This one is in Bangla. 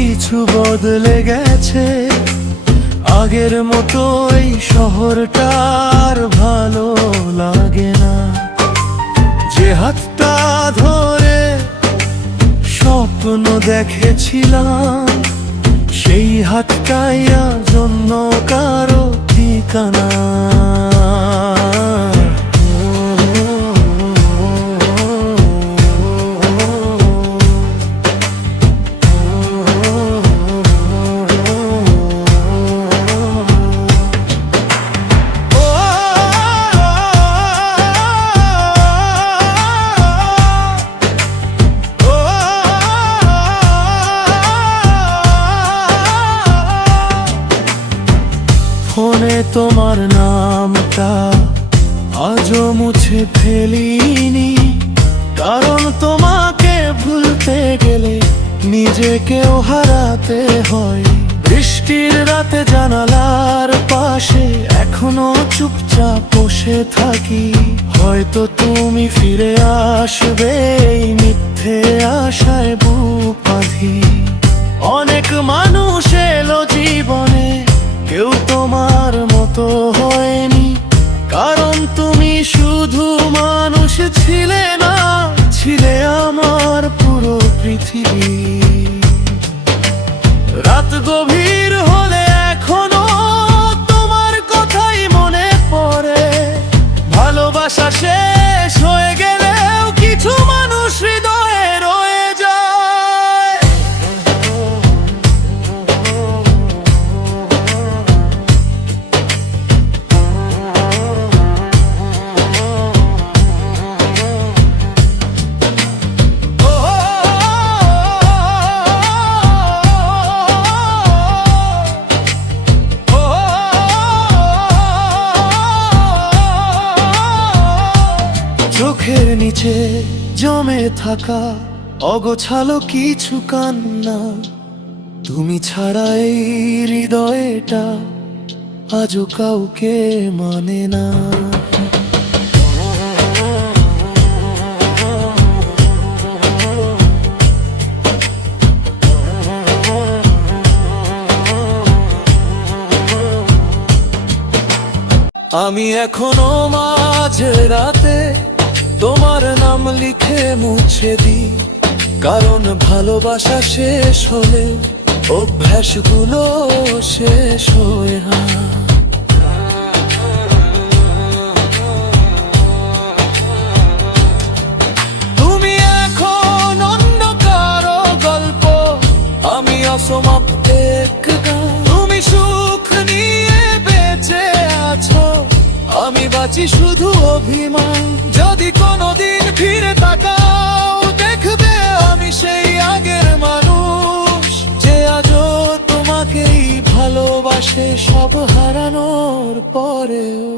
কিছু বদলে গেছে, আগের মতো এই শহরটার ভালো লাগে না। যে হাতটা ধরে স্বপ্ন দেখেছিলাম, সেই হাতটাই আজ অন্য কারো ঠিকানা। ফোনে তোমার নামটা আজও মুছে ফেলিনি, কারণ তোমাকে ভুলতে গেলে নিজেকেও হারাতে হয়। বৃষ্টির রাতে জানালার পাশে এখনো চুপচাপ বসে থাকি, হয়তো তুমি ফিরে আসবে এই মিথ্যে আশায় বুক বাঁধি। অনেক মানুষ এলো জীবনে, কেউ তোমার মতো হয়নি, কারণ তুমি শুধু মানুষ ছিলে না, ছিলে আমার পুরো পৃথিবী। রাত গভীর হলে এখনো তোমার কথাই মনে পড়ে, ভালোবাসা শেষ হয়ে গেলেও কিছু মানুষ হৃদয়ে রয়ে যায়। চোখের নিচে জমে থাকা অগোছালো কিছু কান্না, তুমি ছাড়া এই হৃদয়টা আজও কাউকে মানে না। আমি এখনো মাঝে রাতে তোমার নাম লিখে মুছে দিই, কারণ ভালোবাসা শেষ হলে অভ্যাসগুলো শেষ হয় না। তুমি এখন অন্য কারো গল্প, আমি অসমাপ্ত এক গান। তুমি সুখ নিয়ে বেঁচে আছো, আমি বাঁচি শুধু অভিমান। যদি কোনোদিন ফিরে তাকাও, দেখবে আমি সেই আগের মানুষ, যে আজও তোমাকেই ভালোবাসে সব হারানোর পরেও।